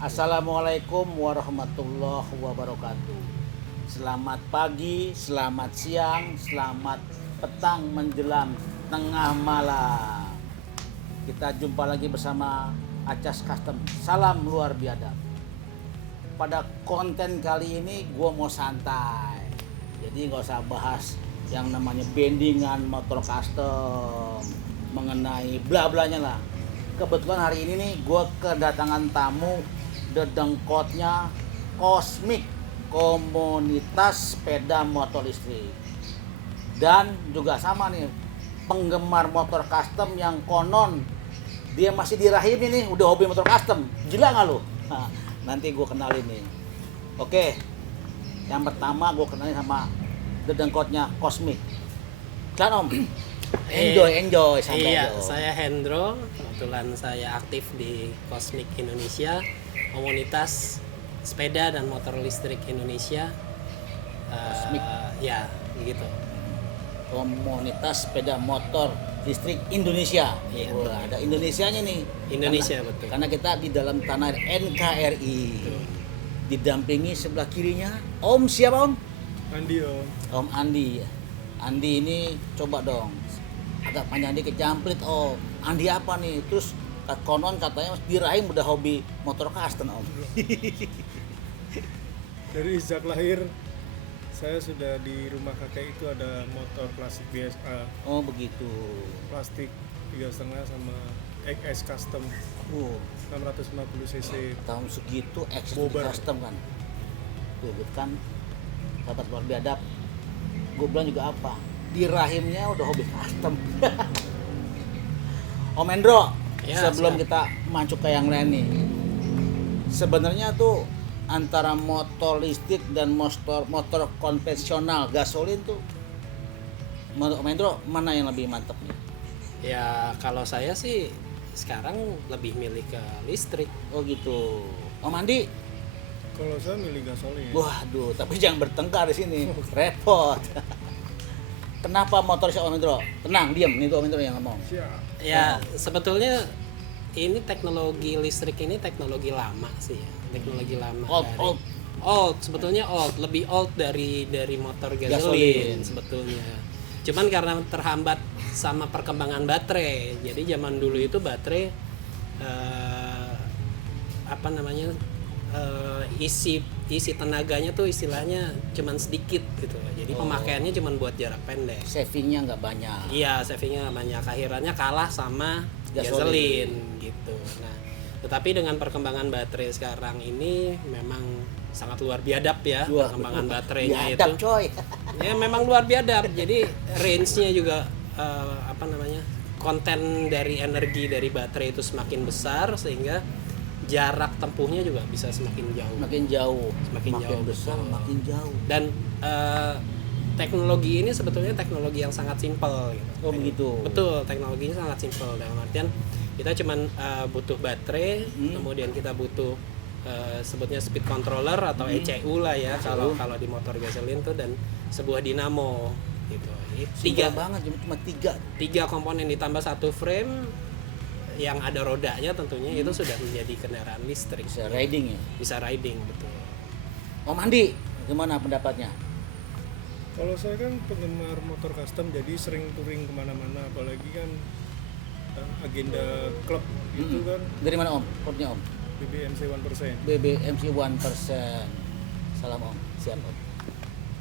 Assalamualaikum warahmatullahi wabarakatuh. Selamat pagi, selamat siang, selamat petang menjelang tengah malam. Kita jumpa lagi bersama Acas Custom. Salam luar biadab. Pada konten kali ini gue mau santai. Jadi nggak usah bahas yang namanya bendingan motor custom, mengenai bla-blanya lah. Kebetulan hari ini nih gue kedatangan tamu dedengkotnya Cosmic, komunitas sepeda motor listrik. Dan juga sama nih, penggemar motor custom yang konon dia masih dirahimi nih, udah hobi motor custom. Gila nggak lu? Nah, nanti gue kenalin nih. Oke, yang pertama gue kenalin sama dedengkotnya Cosmic. Kan Om? Enjoy sampai. Iya, saya Hendro. Kebetulan saya aktif di Cosmic Indonesia, komunitas sepeda dan motor listrik Indonesia. Cosmic. Ya, begitu. Komunitas sepeda motor listrik Indonesia. Iya. Wah, ada Indonesianya nih. Indonesia, betul. Karena kita di dalam tanah NKRI. Betul. Didampingi sebelah kirinya Om siapa Om? Andi Om. Om Andi. Andi ini coba dong. Agak panjang dikit jamplit Om. Andi apa nih? Terus konon katanya diraim udah hobi motor custom Om. Dari sejak lahir saya sudah di rumah kakek itu ada motor klasik BSA, Oh begitu. plastik 3,5 sama XS custom 650 cc. Tahun segitu X Bobber. custom kan. Tuh gitu kan. Sahabat luar biadab. Gue bilang juga apa? Di rahimnya udah hobi custom. Om Endro, Ya, sebelum siap. kita masuk ke yang lain nih. Sebenarnya tuh antara motor listrik dan motor konvensional gasolin tuh menurut Om Endro mana yang lebih mantap nih? Ya, kalau saya sih sekarang lebih milih ke listrik. Oh gitu. Om Andi, Kalau saya milih gasolin. waduh, tapi jangan bertengkar di sini, repot. Kenapa motor si Om Endro? Tenang, diam, nih tuh Om Endro yang ngomong. Siap. Ya, sebetulnya ini teknologi listrik ini teknologi lama sih ya. Teknologi lama. Old, sebetulnya old, lebih old dari motor Gasolin. gasolin sebetulnya. Cuman karena terhambat sama perkembangan baterai. Jadi zaman dulu itu baterai isi tenaganya tuh istilahnya cuman sedikit gitu. Jadi pemakaiannya cuman buat jarak pendek. Savingnya nggak banyak. Iya, savingnya banyak. Akhirannya kalah sama Gasolin. gasolin gitu. Nah, tetapi dengan perkembangan baterai sekarang ini memang sangat luar biadab ya. Wah, Perkembangan baterainya biadab, itu. coy. Ya memang luar biadab. Jadi range-nya juga konten dari energi dari baterai itu semakin besar sehingga jarak tempuhnya juga bisa semakin jauh. Makin jauh, Semakin jauh, besar, betul. makin jauh. Dan teknologi ini sebetulnya teknologi yang sangat simpel gitu. Oh, begitu. Betul, teknologinya sangat simpel dalam artian kita cuman butuh baterai, kemudian kita butuh sebutnya speed controller atau ECU lah ya kalau di motor gasolin tuh, dan sebuah dinamo gitu. Tiga banget, cuma tiga. Komponen ditambah satu frame yang ada rodanya tentunya itu sudah menjadi kendaraan listrik. Bisa riding ya. Bisa riding, betul. Om Andi, gimana pendapatnya? Kalau saya kan penggemar motor custom, jadi sering touring kemana-mana, apalagi kan agenda klub itu kan Dari mana Om? Klubnya Om? BBMC 1%. BBMC 1%. Salam Om, siap Om.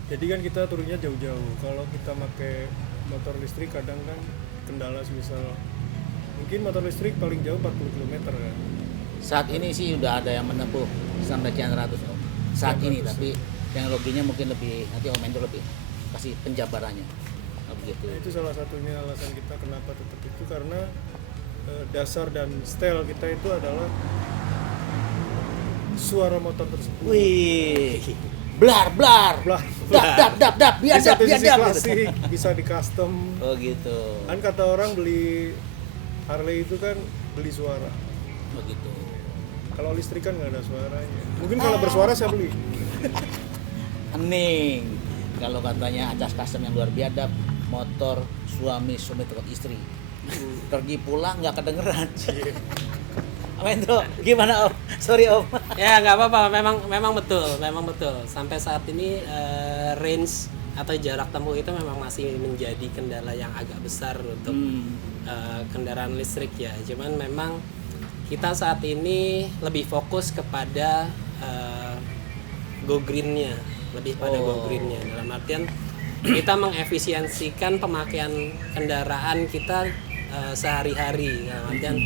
Jadi kan kita turunnya jauh-jauh. Kalau kita pakai motor listrik kadang kan kendala misal mungkin motor listrik paling jauh 40 km kan. Saat ini sih udah ada yang menempuh sampai sekian ratus Om. Saat ini, tapi teknologinya mungkin lebih, nanti Om Endro lebih kasih penjabarannya. Oh, begitu. Nah, itu salah satunya alasan kita kenapa tetap itu, karena dasar dan style kita itu adalah suara motor tersebut. Wih, blar, Blar. dap, Di biadab, satu sisi biadab. klasik, bisa di custom. Oh gitu, Kan kata orang beli Harley itu kan beli suara. begitu. Kalau listrik kan nggak ada suaranya. Mungkin kalau bersuara saya beli. Hening. Kalau katanya Acas Custom yang luar biadab, motor suami tekut istri. Pergi pulang nggak kedengeran. Amendro, gimana Om? Sorry Om. Ya nggak apa-apa, memang betul sampai saat ini range atau jarak tempuh itu memang masih menjadi kendala yang agak besar untuk kendaraan listrik ya. Cuman memang kita saat ini lebih fokus kepada go green-nya, lebih pada go green-nya, dalam artian kita mengefisiensikan pemakaian kendaraan kita sehari-hari, dalam artian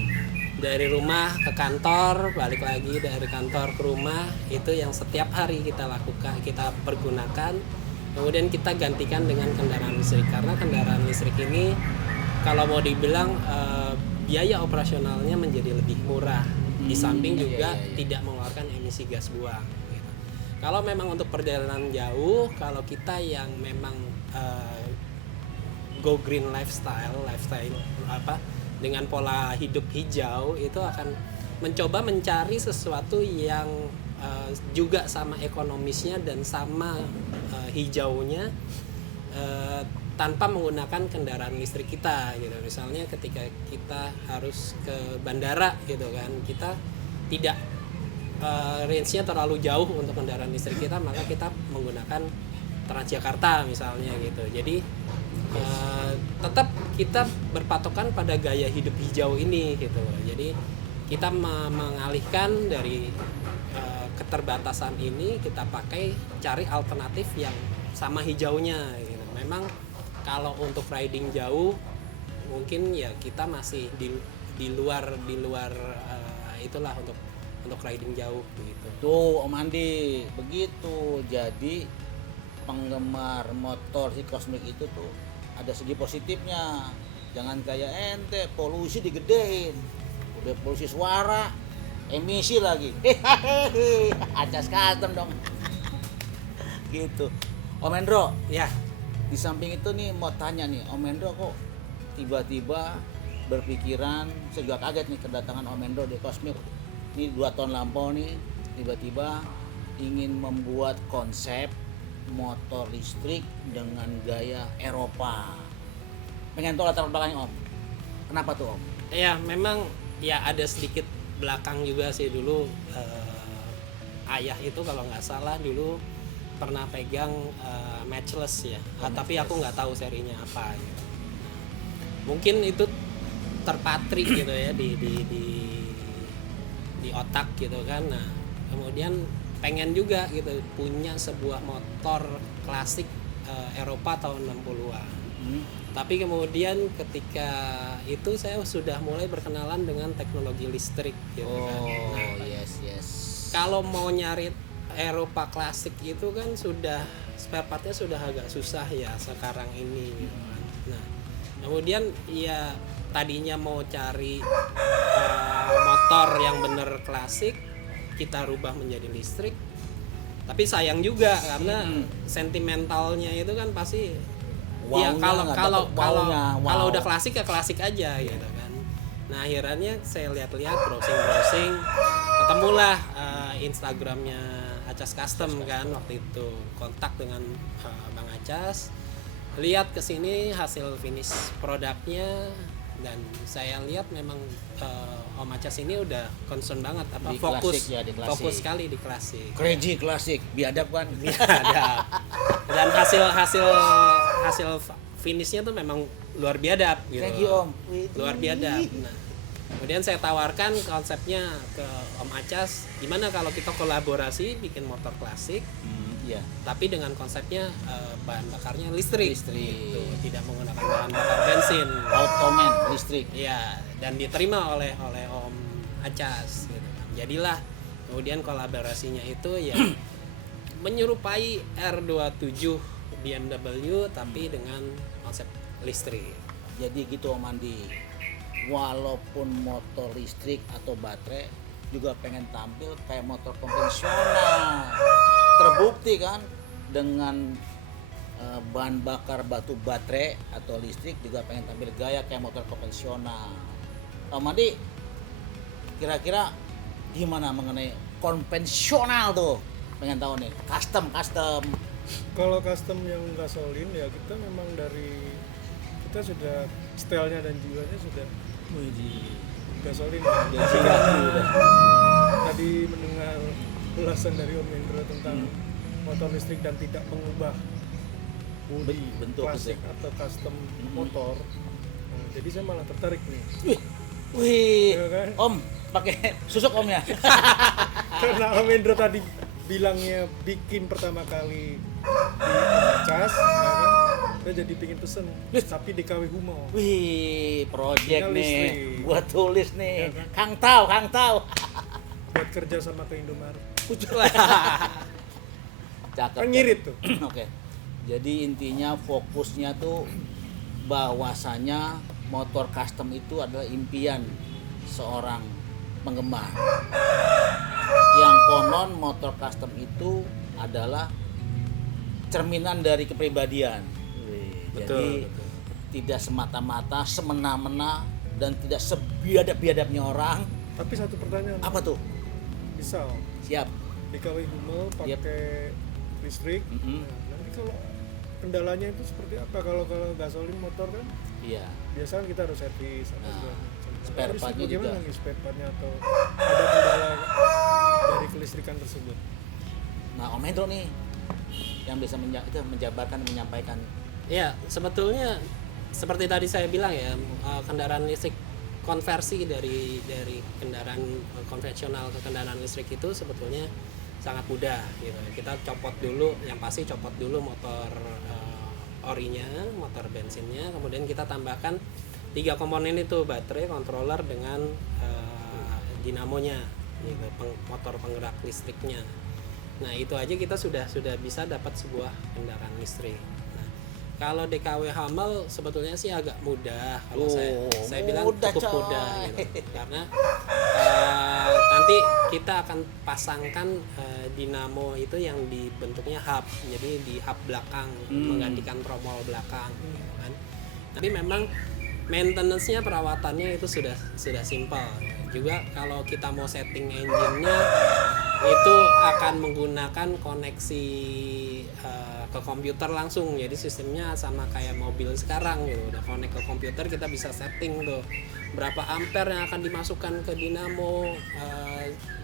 dari rumah ke kantor, balik lagi dari kantor ke rumah, itu yang setiap hari kita lakukan, kita pergunakan, kemudian kita gantikan dengan kendaraan listrik. Karena kendaraan listrik ini kalau mau dibilang biaya operasionalnya menjadi lebih murah, di samping juga tidak mengeluarkan emisi gas buang gitu. Kalau memang untuk perjalanan jauh, kalau kita yang memang go green lifestyle apa dengan pola hidup hijau, itu akan mencoba mencari sesuatu yang juga sama ekonomisnya dan sama hijaunya, tanpa menggunakan kendaraan listrik kita gitu. Misalnya ketika kita harus ke bandara gitu kan, kita tidak range-nya terlalu jauh untuk kendaraan listrik kita, maka kita menggunakan Transjakarta misalnya gitu. Jadi tetap kita berpatokan pada gaya hidup hijau ini gitu. Jadi kita mengalihkan dari keterbatasan ini, kita pakai cari alternatif yang sama hijaunya gitu. Memang kalau untuk riding jauh mungkin ya kita masih di luar itulah untuk riding jauh gitu. Tuh Om Andi, begitu. Jadi penggemar motor si Cosmic itu tuh ada segi positifnya. Jangan kayak ente polusi digedein, udah polusi suara, emisi lagi. Acas custom dong. Gitu. Om Endro, Ya, di samping itu nih mau tanya nih, Om Endro kok tiba-tiba berpikiran, saya juga kaget nih kedatangan Om Endro di Cosmic. Ini 2 tahun lampau nih, tiba-tiba ingin membuat konsep motor listrik dengan gaya Eropa. Pengen tahu latar belakangnya Om. Kenapa tuh Om? ya memang ya ada sedikit belakang juga sih. Dulu ayah itu kalau nggak salah dulu pernah pegang Matchless ya, tapi aku nggak tahu serinya apa gitu. Mungkin itu terpatri gitu ya di otak gitu kan. Nah kemudian pengen juga gitu punya sebuah motor klasik Eropa tahun 60-an. Tapi kemudian ketika itu saya sudah mulai berkenalan dengan teknologi listrik gitu kan. Nah, yes. kalau mau nyari Eropa klasik itu kan sudah spare partnya sudah agak susah ya sekarang ini gitu kan. Nah, kemudian ya tadinya mau cari motor yang bener klasik, kita rubah menjadi listrik, tapi sayang juga karena sentimentalnya itu kan pasti ya kalau udah klasik ya klasik aja gitu kan. Nah akhirnya saya lihat-lihat browsing ketemulah Instagramnya Acas Custom kan, waktu itu kontak dengan Bang Acas, lihat kesini hasil finish produknya, dan saya lihat memang Om Acas ini udah concern banget Di fokus klasik ya, di klasik. fokus sekali di klasik. Crazy klasik, biadab kan? Biadab. Dan hasil finishnya tuh memang luar biadab gitu. Thank you Om. Luar biadab. Nah, kemudian saya tawarkan konsepnya ke Om Acas, gimana kalau kita kolaborasi bikin motor klasik, Iya. tapi dengan konsepnya bahan bakarnya listrik. Listrik. Gitu. Tidak menggunakan bahan bakar bensin. Automan listrik. Iya, dan diterima oleh Om Acas gitu. Jadilah kemudian kolaborasinya itu ya menyerupai R27 BMW tapi dengan konsep listrik. Jadi gitu Om Andi. Walaupun motor listrik atau baterai juga pengen tampil kayak motor konvensional. Terbukti kan dengan bahan bakar batu baterai atau listrik juga pengen tampil gaya kayak motor konvensional. Om Andi, kira-kira gimana mengenai konvensional tuh? Pengen tahu nih, custom. Kalau custom yang gasolin ya kita memang kita sudah stylenya dan jiwanya sudah gasolin. Jadi aku udah. Tadi mendengar ulasan dari Om Hendro tentang motor listrik dan tidak mengubah bodi Bentuk klasik gitu. atau custom motor. Nah, jadi saya malah tertarik nih. Wih, Ya kan? Om pakai susuk Om ya. Karena Om Hendro tadi bilangnya bikin pertama kali di cas, ya kan? Saya jadi pingin pesen, tapi DKW Humo. Wih, project Tinggal nih, listrik. buat tulis nih. Ya Kang Tau. Buat kerja sama ke Indomaret. Cakep. Kan ngirit tuh. Oke. Jadi intinya fokusnya tuh bahwasanya motor custom itu adalah impian seorang penggemar. Yang konon motor custom itu adalah cerminan dari kepribadian. Jadi betul. tidak semata-mata semena-mena dan tidak sebiadab-biadabnya orang. Tapi satu pertanyaan. Apa tuh? Misal Siap. DKW Humo pakai listrik. Mm-mm. Nah, nanti kalau kendalanya itu seperti apa? Kalau gasolin motor kan Iya. biasanya kita harus servis apa Nah, segala macam. spare Listrik partnya bagaimana juga. nih spare partnya atau ada kendala dari kelistrikan tersebut? Nah, Om Hendro nih yang bisa menjabarkan dan menyampaikan. Ya, sebetulnya seperti tadi saya bilang ya, kendaraan listrik konversi dari kendaraan konvensional ke kendaraan listrik itu sebetulnya sangat mudah gitu. Kita copot dulu, yang pasti copot dulu motor orinya, motor bensinnya, kemudian kita tambahkan 3 komponen itu, baterai, controller dengan dinamonya gitu, motor penggerak listriknya. Nah, itu aja kita sudah bisa dapat sebuah kendaraan listrik. Nah, kalau DKW Hummel sebetulnya sih agak mudah kalau saya bilang mudah, cukup coy. mudah gitu. Karena nanti kita akan pasangkan dinamo itu yang dibentuknya hub. Jadi di hub belakang menggantikan tromol belakang gitu kan. Tapi memang maintenance-nya, perawatannya itu sudah simpel. Juga kalau kita mau setting engine-nya itu akan menggunakan koneksi ke komputer langsung. Jadi sistemnya sama kayak mobil sekarang gitu. Udah connect ke komputer, kita bisa setting tuh berapa ampere yang akan dimasukkan ke dinamo,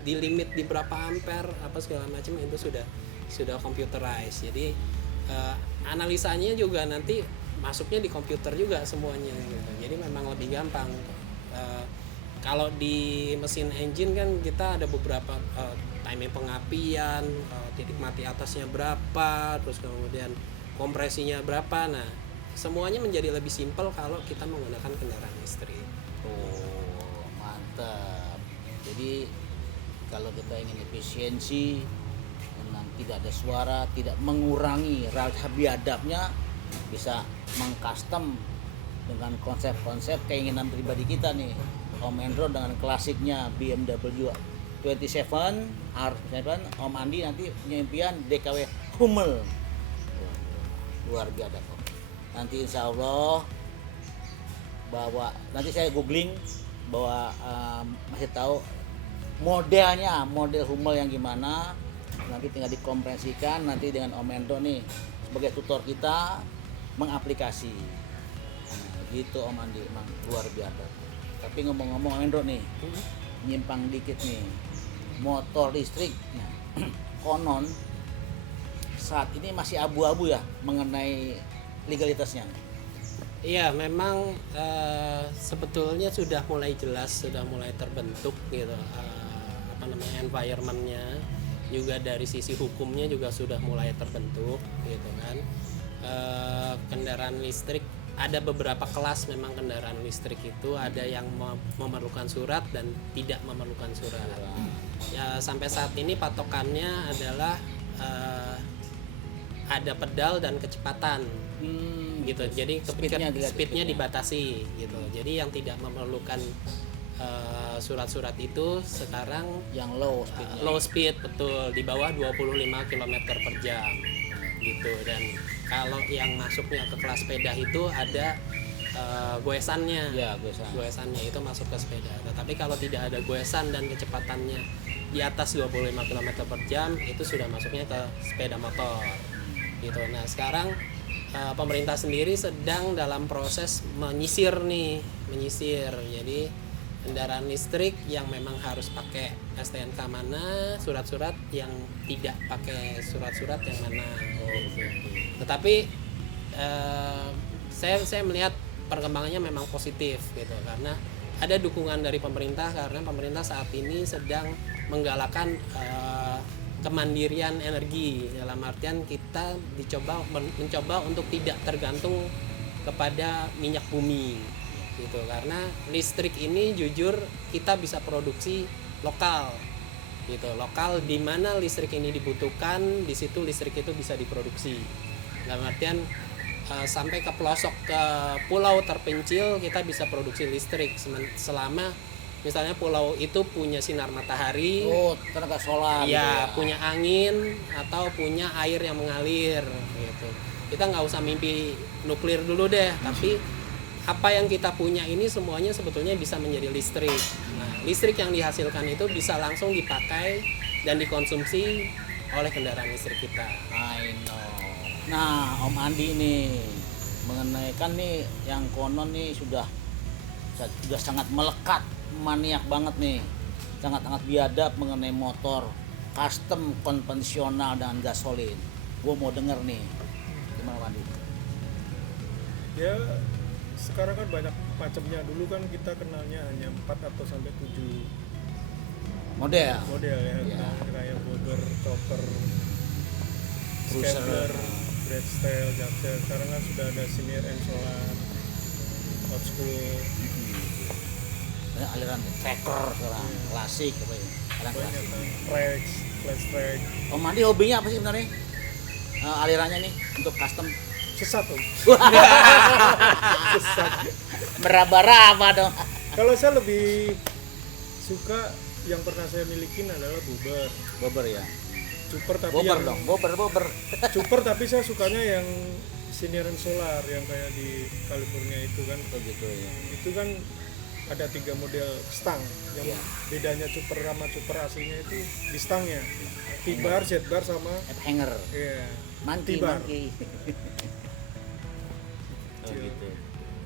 di limit di berapa ampere, apa segala macam itu sudah computerized. Jadi analisanya juga nanti masuknya di komputer juga semuanya gitu. Jadi memang lebih gampang. Kalau di mesin engine kan kita ada beberapa timing pengapian, titik mati atasnya berapa, terus kemudian kompresinya berapa. Nah, semuanya menjadi lebih simpel kalau kita menggunakan kendaraan listrik. Oh, mantap. Jadi kalau kita ingin efisiensi, memang tidak ada suara, tidak mengurangi rasa biadabnya, bisa mengcustom dengan konsep-konsep keinginan pribadi kita nih. Om Hendro dengan klasiknya BMW 27 R7, Om Andi nanti punya impian DKW Hummel. Luar biasa kok. Nanti insya Allah bahwa nanti saya googling bahwa masih tahu modelnya, model Hummel yang gimana, nanti tinggal dikompresikan nanti dengan Om Hendro nih sebagai tutor kita mengaplikasi. Nah, gitu Om Andi, emang luar biasa. Tapi ngomong-ngomong Om Hendro nih, nyimpang dikit nih, motor listrik nah, konon saat ini masih abu-abu ya mengenai legalitasnya. Iya, memang sebetulnya sudah mulai jelas, sudah mulai terbentuk gitu, environment-nya juga dari sisi hukumnya juga sudah mulai terbentuk gitu kan. Kendaraan listrik ada beberapa kelas, memang kendaraan listrik itu ada yang memerlukan surat dan tidak memerlukan surat. Ya, sampai saat ini patokannya adalah ada pedal dan kecepatan. Gitu. Jadi speednya dibatasi gitu. Jadi yang tidak memerlukan surat-surat itu sekarang Yang low speednya. low speed, betul, di bawah 25 km per jam gitu. Dan kalau yang masuknya ke kelas sepeda itu ada goesannya. Ya, Goesannya itu masuk ke sepeda. Tetapi kalau tidak ada goesan dan kecepatannya di atas 25 km per jam itu sudah masuknya ke sepeda motor gitu. Nah, sekarang pemerintah sendiri sedang dalam proses menyisir. Jadi kendaraan listrik yang memang harus pakai STNK mana, surat-surat yang tidak pakai surat-surat yang mana. Tetapi saya melihat perkembangannya memang positif gitu, karena ada dukungan dari pemerintah, karena pemerintah saat ini sedang menggalakkan kemandirian energi, dalam artian kita mencoba untuk tidak tergantung kepada minyak bumi gitu, karena listrik ini jujur kita bisa produksi lokal gitu, lokal di mana listrik ini dibutuhkan, di situ listrik itu bisa diproduksi, dalam artian sampai ke pelosok, ke pulau terpencil kita bisa produksi listrik selama misalnya pulau itu punya sinar matahari, tenaga solar ya, gitu punya angin atau punya air yang mengalir gitu. Kita nggak usah mimpi nuklir dulu deh, tapi apa yang kita punya ini semuanya sebetulnya bisa menjadi listrik. Nah, listrik yang dihasilkan itu bisa langsung dipakai dan dikonsumsi oleh kendaraan listrik kita. I know. Nah, Om Andi nih mengenai kan nih yang konon nih sudah sangat melekat, maniak banget nih, sangat biadab mengenai motor custom konvensional dan gasolin. Gue mau denger nih, gimana Andi? Ya sekarang kan banyak macamnya. Dulu kan kita kenalnya hanya 4 atau sampai 7 Model. ya. Ya. Kayak Bobber, Chopper, Cruiser. Scrambler, Great Style, Japser. Sekarang kan sudah ada Senior and Solar, Old School, Banyak aliran tracker sekarang, klasik apa ya? Aliran banyak klasik. kan, Trax, Flash Track. Om Andi hobinya apa sih sebenarnya? Alirannya nih untuk custom. Sesat tuh. Meraba-raba dong. Kalau saya lebih suka yang pernah saya milikin adalah Bobber, Bobber ya. Super tapi Bobber yang dong, Bobber. Super tapi saya sukanya yang Senior and Solar yang kayak di California itu kan. Oh gitu ya. Itu kan ada 3 model stang yang Iya. bedanya Super sama Super aslinya itu di stangnya. T-bar, Z-bar sama Hanger. T-bar. Monkey. Oh gitu.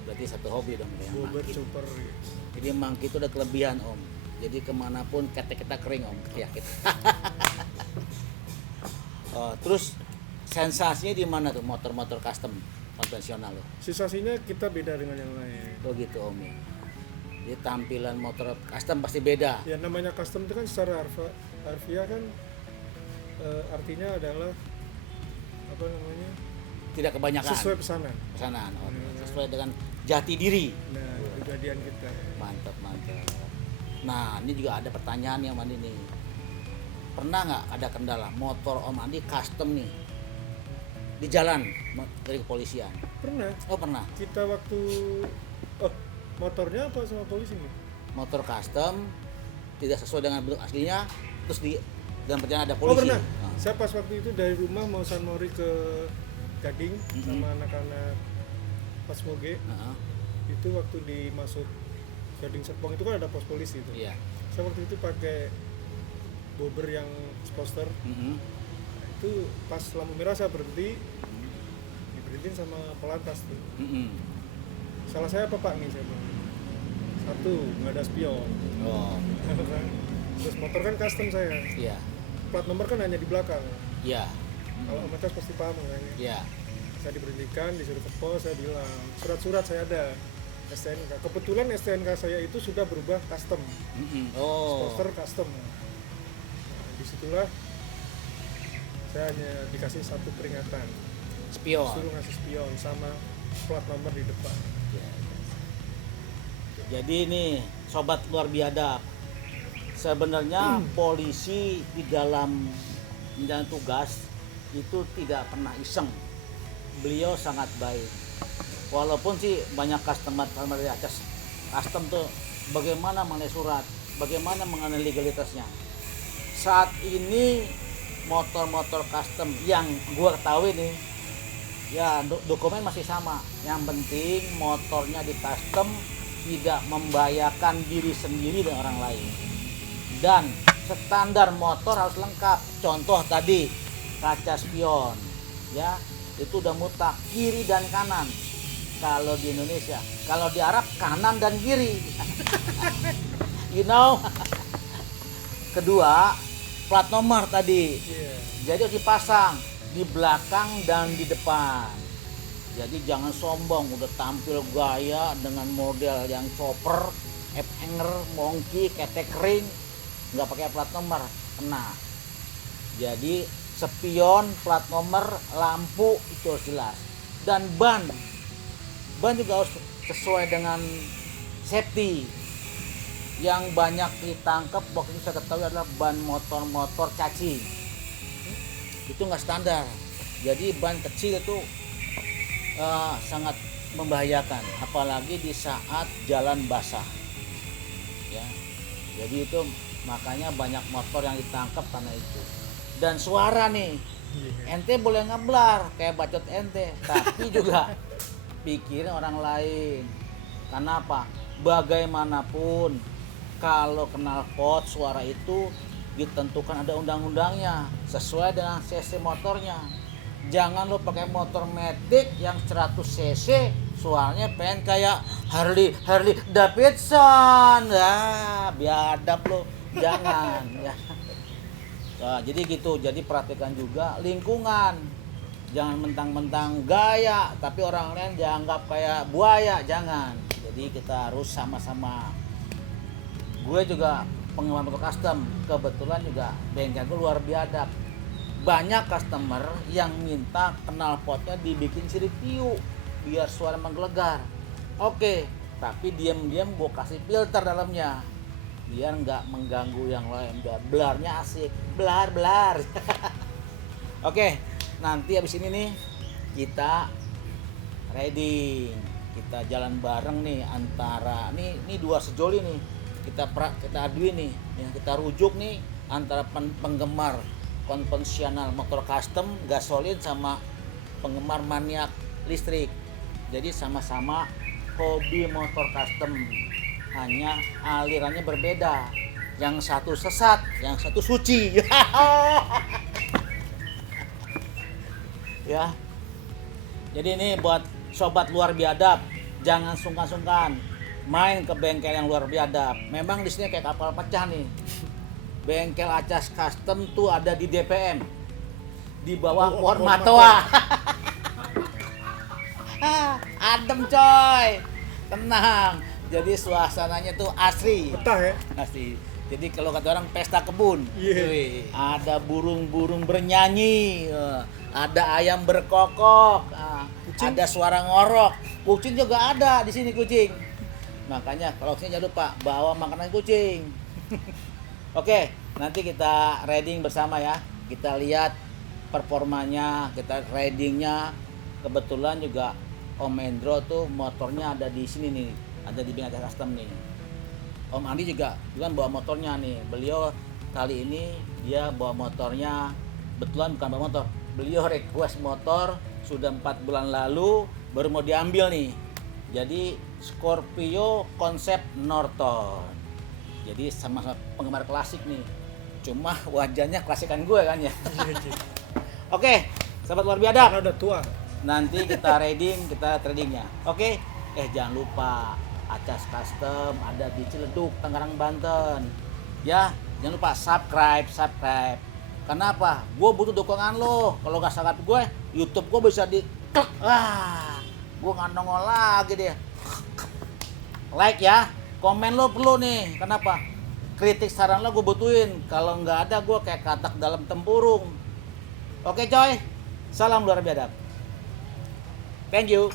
Berarti satu hobi dong kayak Bobber monkey. Super. Jadi monkey itu ada kelebihan Om. Jadi kemanapun ketek kita kering Om, ya kita. Terus sensasinya di mana tuh motor-motor custom konvensional loh? Sensasinya kita beda dengan yang lain. Oh gitu Om ya. Jadi tampilan motor custom pasti beda. Ya namanya custom itu kan secara harfiah kan artinya adalah apa namanya? Tidak kebanyakan. Sesuai pesanan. Pesanan. Sesuai dengan jati diri. Nah, kepribadian kita. Mantap. Nah, ini juga ada pertanyaan yang Om Andi nih. Pernah nggak ada kendala motor Om Andi custom nih di jalan dari kepolisian? Pernah. Oh pernah. Kita waktu motornya apa sama polisi nih? Motor custom tidak sesuai dengan bentuk aslinya, terus dan perjalanan ada polisi. Oh pernah. Nah. Saya pas waktu itu dari rumah mau San Mori ke Gading sama anak-anak pas Moge. Heeh. Itu waktu dimasuk Gading Serpong itu kan ada pos polisi itu. Iya. Saya waktu itu pakai Bobber yang sposter. Mhm. Itu pas lampu merah saya berhenti, diberhentiin sama pelantas tuh. Mhm. Salah saya apa Pak nih saya bilang. Satu, nggak ada spion. Oh. Terus motor kan custom saya. Iya. Plat nomor kan hanya di belakang. Iya. Kalau otomatis pasti paham makanya. Iya. Saya diberhentikan, disuruh ke pos, saya bilang surat-surat saya ada. STNK. Kebetulan STNK saya itu sudah berubah custom. Mhm. Oh. Sposter custom. Nah, disitulah saya hanya dikasih satu peringatan. Spion. Suruh ngasih spion sama plat nomor di depan. Iya. Jadi ini sobat luar biadab. Sebenarnya polisi di dalam menjalankan tugas itu tidak pernah iseng. Beliau sangat baik. Walaupun sih banyak customer di atas custom tuh bagaimana mengenai surat, bagaimana mengenai legalitasnya. Saat ini motor-motor custom yang gua ketahui nih, ya dokumen masih sama. Yang penting motornya di custom tidak membahayakan diri sendiri dan orang lain. Dan standar motor harus lengkap. Contoh tadi kaca spion, ya itu udah mutak kiri dan kanan. kalau di Indonesia. Kalau di Arab kanan dan kiri. You know. Kedua, plat nomor tadi. Iya. Jadi harus dipasang di belakang dan di depan. Jadi jangan sombong udah tampil gaya dengan model yang chopper, F-hanger, monkey, ketek ring, nggak pakai plat nomor, kena. Jadi spion, plat nomor, lampu itu harus jelas. Dan ban juga harus sesuai dengan safety. Yang banyak ditangkap waktu itu saya ketahui adalah ban motor-motor cacing. Itu nggak standar. Jadi ban kecil itu sangat membahayakan, apalagi di saat jalan basah. Ya, jadi itu makanya banyak motor yang ditangkap karena itu. Dan suara nih, ente boleh ngeblar kayak bacot ente, tapi juga pikirin orang lain. Kenapa? Bagaimanapun kalau knalpot suara itu ditentukan ada undang-undangnya sesuai dengan cc motornya. Jangan lo pakai motor matic yang 100 cc suaranya pengen kayak Harley Davidson. Biadab lo, jangan ya. Nah, jadi gitu. Jadi perhatikan juga lingkungan. Jangan mentang-mentang gaya tapi orang lain dianggap kayak buaya, jangan. Jadi kita harus sama-sama. Gue juga penggemar motor custom, kebetulan juga bengkel gue luar biadab. Banyak customer yang minta knalpotnya dibikin sirip tiu biar suara menggelegar. Oke, tapi diam-diam gue kasih filter dalamnya biar nggak mengganggu yang lain. Biar belarnya asik, belar. Oke, nanti abis ini nih kita riding, kita jalan bareng nih antara ini dua sejoli nih. Kita aduin nih, yang kita rujuk nih antara penggemar konvensional motor custom gasolin sama penggemar maniak listrik. Jadi sama-sama hobi motor custom, hanya alirannya berbeda. Yang satu sesat, yang satu suci. Ya. Jadi ini buat sobat luar biadab, jangan sungkan-sungkan main ke bengkel yang luar biadab. Memang di sini kayak kapal pecah nih. Bengkel Acas Custom tuh ada di DPM, di bawah pohon matoa. Adem coy, tenang. Jadi suasananya tuh asri. Betah ya. Asli. Jadi kalau kata orang pesta kebun. Iya. Ada burung-burung bernyanyi, ada ayam berkokok, ada suara ngorok. Kucing juga ada di sini kucing. Makanya kalau sini jangan lupa bawa makanan kucing. Oke, nanti kita riding bersama ya. Kita lihat performanya, kita ridingnya. Kebetulan juga Om Endro tuh motornya ada di sini nih, ada di bengkel custom nih. Om Andi juga bawa motornya nih. Beliau kali ini dia bawa motornya, betulan bukan bawa motor. Beliau request motor sudah 4 bulan lalu, baru mau diambil nih. Jadi Scorpio konsep Norton. Jadi sama penggemar klasik nih. Cuma wajahnya klasikan gue kan ya. Oke, sahabat luar biadab. Karena udah tua. Nanti kita tradingnya. Oke. Jangan lupa Acas Custom ada di Ciledug, Tangerang, Banten. Ya, jangan lupa subscribe. Kenapa? Gue butuh dukungan lo. Kalau nggak subscribe gue, YouTube gue bisa di klik. Gue nggak nongol lagi deh. Like ya, komen lo perlu nih. Kenapa? Kritik saran lo gue butuhin. Kalau nggak ada gue kayak katak dalam tempurung. Oke coy, salam luar biadab. Thank you.